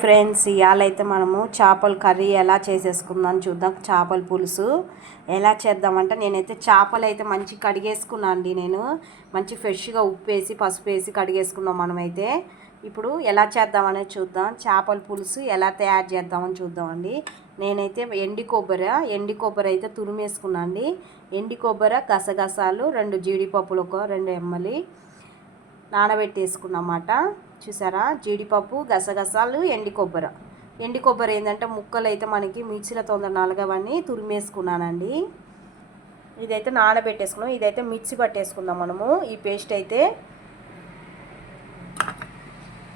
Friends ఇవాళైతే మనము చేపల curry ఎలా చేసేసుకుందాం చూద్దాం. చేపల పులుసు ఎలా చేద్దామంటే నేనైతే చేపలు అయితే మంచి కడిగేసుకున్నాను అండి నేను. మంచి ఫ్రెష్గా ఉప్పు వేసి పసుపు వేసి కడిగేసుకున్నాం మనమైతే. ఇప్పుడు ఎలా చేద్దామనేది చూద్దాం. చేపల పులుసు ఎలా తయారు చేద్దామని చూద్దామండి. నేనైతే ఎండి కొబ్బరి ఎండి కొబ్బరి అయితే తురిమేసుకున్నాను అండి ఎండి కొబ్బరి గసగసాలు రెండు జీడిపప్పులు ఒక రెండు ఎమ్మలి నానబెట్టేసుకున్నమాట చూసారా? జీడిపప్పు గసగసాలు ఎండి కొబ్బరి. ఎండి కొబ్బరి ఏంటంటే ముక్కలు అయితే మనకి మిక్సీలో తొందర నలగవని తురిమేసుకున్నానండి. ఇదైతే నానబెట్టేసుకున్నాం. ఇదైతే మిక్సీ పట్టేసుకుందాం మనము. ఈ పేస్ట్ అయితే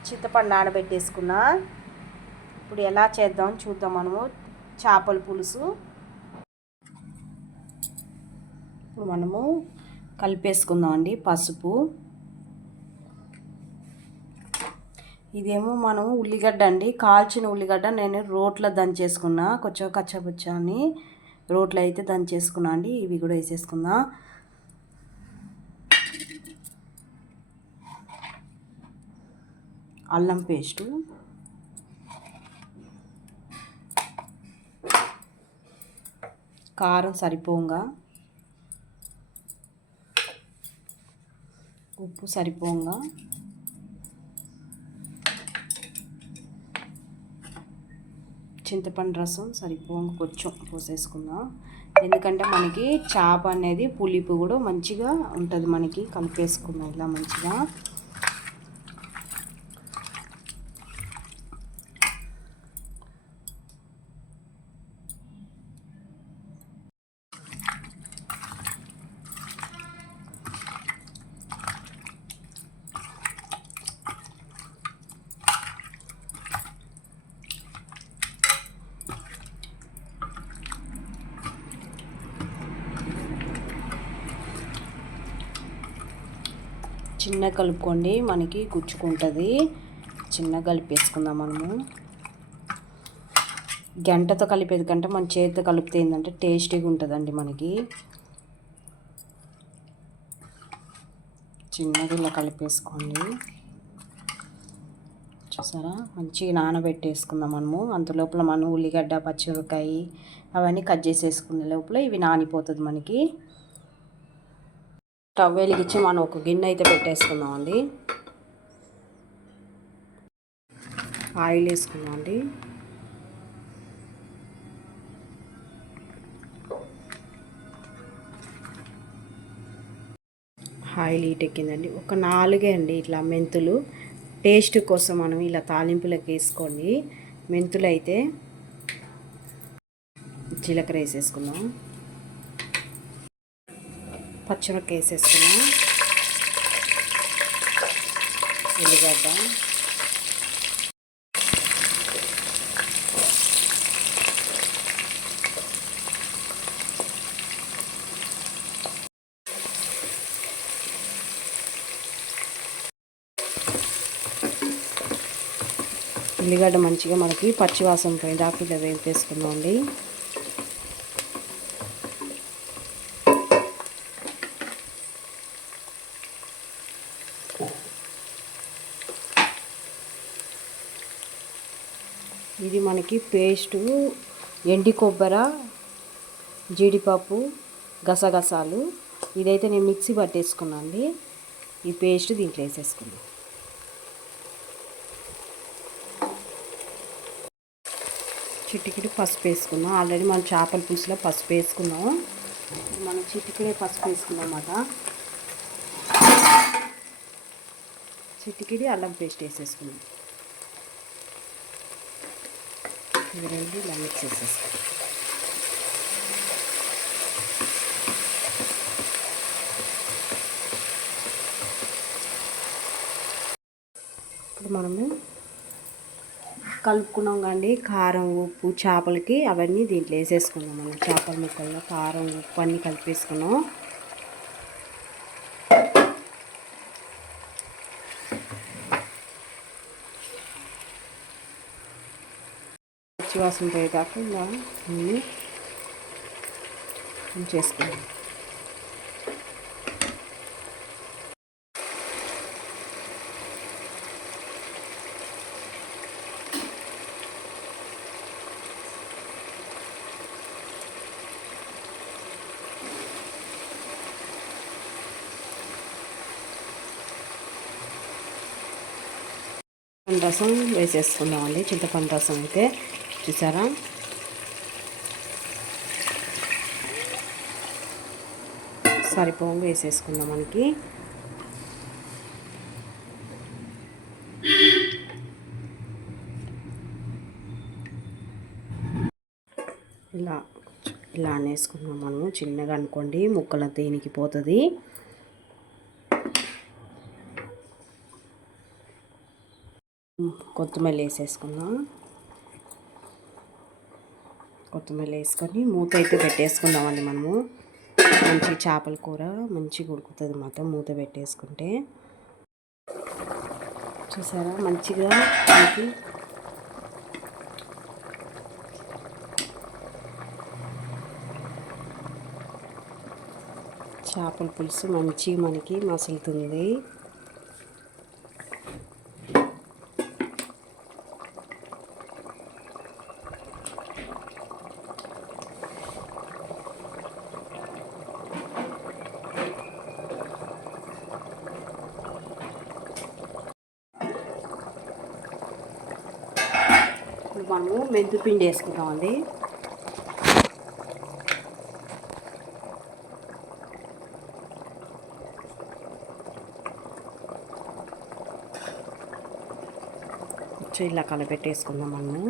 చింతపండు నానబెట్టేసుకున్నా. ఇప్పుడు ఎలా చేద్దాం చూద్దాం మనము. చేపల పులుసు. ఇప్పుడు మనము కలిపేసుకుందాం అండి పసుపు. ఇదేమో మనం ఉల్లిగడ్డ అండి. కాల్చిన ఉల్లిగడ్డ నేను రోట్లో దంచేసుకున్నా. కొంచెం కచ్చపుచ్చాన్ని అని రోట్లో అయితే దంచేసుకున్నా అండి. ఇవి కూడా వేసేసుకుందా. అల్లం పేస్టు. కారం సరిపోంగా. ఉప్పు సరిపోగా. చింతపండు రసం సరిపోగా కొంచెం పోసేసుకుందాం. ఎందుకంటే మనకి చేప అనేది పులిపు కూడా మంచిగా ఉంటుంది మనకి కలిపేసుకుందాం ఇలా మంచిగా. చిన్న కలుపుకోండి మనకి గుచ్చుకుంటుంది. చిన్న కలిపేసుకుందాం మనము. గంటతో కలిపేది కంటే మన చేతితో కలిపితే ఏంటంటే టేస్టీగా ఉంటుందండి మనకి. చిన్నగా ఇలా కలిపేసుకోండి. చూసారా? మంచిగా నానబెట్టేసుకుందాం మనము. అంత లోపల మనం ఉల్లిగడ్డ పచ్చిమిరకాయ అవన్నీ కట్ చేసేసుకునే లోపల ఇవి నానిపోతుంది మనకి. స్టవ్ వెలిగించి మనం ఒక గిన్నె అయితే పెట్టేసుకుందామండి. ఆయిల్ వేసుకుందామండి. ఆయిల్ హీట్ ఎక్కిందండి. ఒక నాలుగే అండి ఇట్లా మెంతులు. టేస్ట్ కోసం మనం ఇలా తాలింపులకు వేసుకోండి. మెంతులు అయితే జీలకర్ర వేసేసుకుందాం. పచ్చిమిరపకాయ వేసేసుకున్నాం ఉల్లిగడ్డ ఉల్లిగడ్డ మంచిగా మనకి పచ్చివాసన పోయింది దాకా వేపేసుకుందాం అండి ఇది మనకి పేస్టు ఎండి కొబ్బర జీడిపప్పు గసగసాలు. ఇదైతే నేను మిక్సీ పట్టేసుకున్నాను అండి ఈ పేస్ట్ దీంట్లో వేసేసుకున్నాను చిటికిడి పసుపు వేసుకున్నాం ఆల్రెడీ మనం చేపల పులుసులో పసుపు వేసుకున్నాం. మనం చిటికిడే పసుపు వేసుకున్నాం అన్నమాట చిటికిడి అల్లం పేస్ట్ వేసేసుకున్నాం ఇవి రెండు ఇలా మిక్స్ ఇప్పుడు మనము కలుపుకున్నాం కండి కారం ఉప్పు చేపలకి అవన్నీ దీంట్లో వేసేసుకున్నాం మనం చేపల ముక్కల్లో కారం ఉప్పు అన్నీ కలిపేసుకున్నాం. పచ్చివాసన పోయేదాకుండా అన్నీ చేసుకోండి రసం వేసేసుకుందామండి. చింతపండు రసం అయితే చూసారా? సరిపోగా వేసేసుకుందాం మనకి. ఇలా ఇలా అనేసుకున్నాం మనము. చిన్నగా అనుకోండి ముక్కల దేనికి పోతుంది. కొత్తిమీర వేసేసుకుందాం. కొత్తిమీర వేసుకొని మూత అయితే పెట్టేసుకుందామండి మనము. మంచి చేపల కూర మంచిగా ఉడుకుతుంది అన్నమాట మూత పెట్టేసుకుంటే. చూసారా? మంచిగా మనకి చేపల పులుసు మంచిగా మనకి మసులుతుంది. మనము మెంతు పిండి వేసుకుంటామండి ఇలా కలపెట్టేసుకుందాం మనము.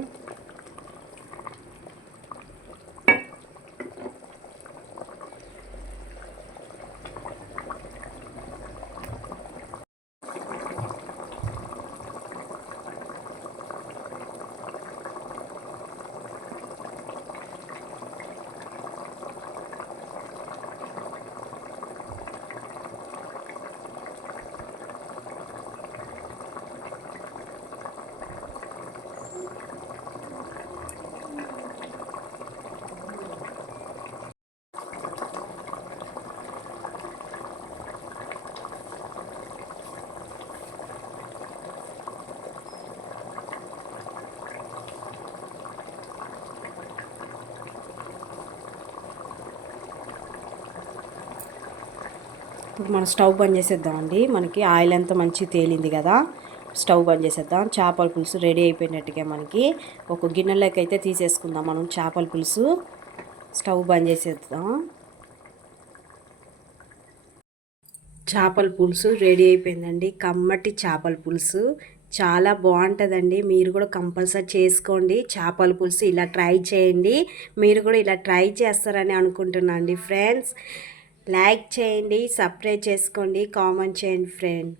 ఇప్పుడు మనం స్టవ్ బంద్ చేసేద్దామండి. మనకి ఆయిల్ అంతా మంచి తేలింది కదా. స్టవ్ బంద్ చేసేద్దాం. చేపల పులుసు రెడీ అయిపోయినట్టుగా మనకి ఒక గిన్నెలోకి అయితే తీసేసుకుందాం. మనం చేపల పులుసు స్టవ్ బంద్ చేసేద్దాం. చేపల పులుసు రెడీ అయిపోయిందండి. కమ్మటి చేపల పులుసు. చాలా బాగుంటుందండి. మీరు కూడా కంపల్సరీ చేసుకోండి. చేపల పులుసు ఇలా ట్రై చేయండి. మీరు కూడా ఇలా ట్రై చేస్తారని అనుకుంటున్నాను అండి ఫ్రెండ్స్. లైక్ చేయండి సబ్స్క్రైబ్ చేసుకోండి కామెంట్ చేయండి ఫ్రెండ్.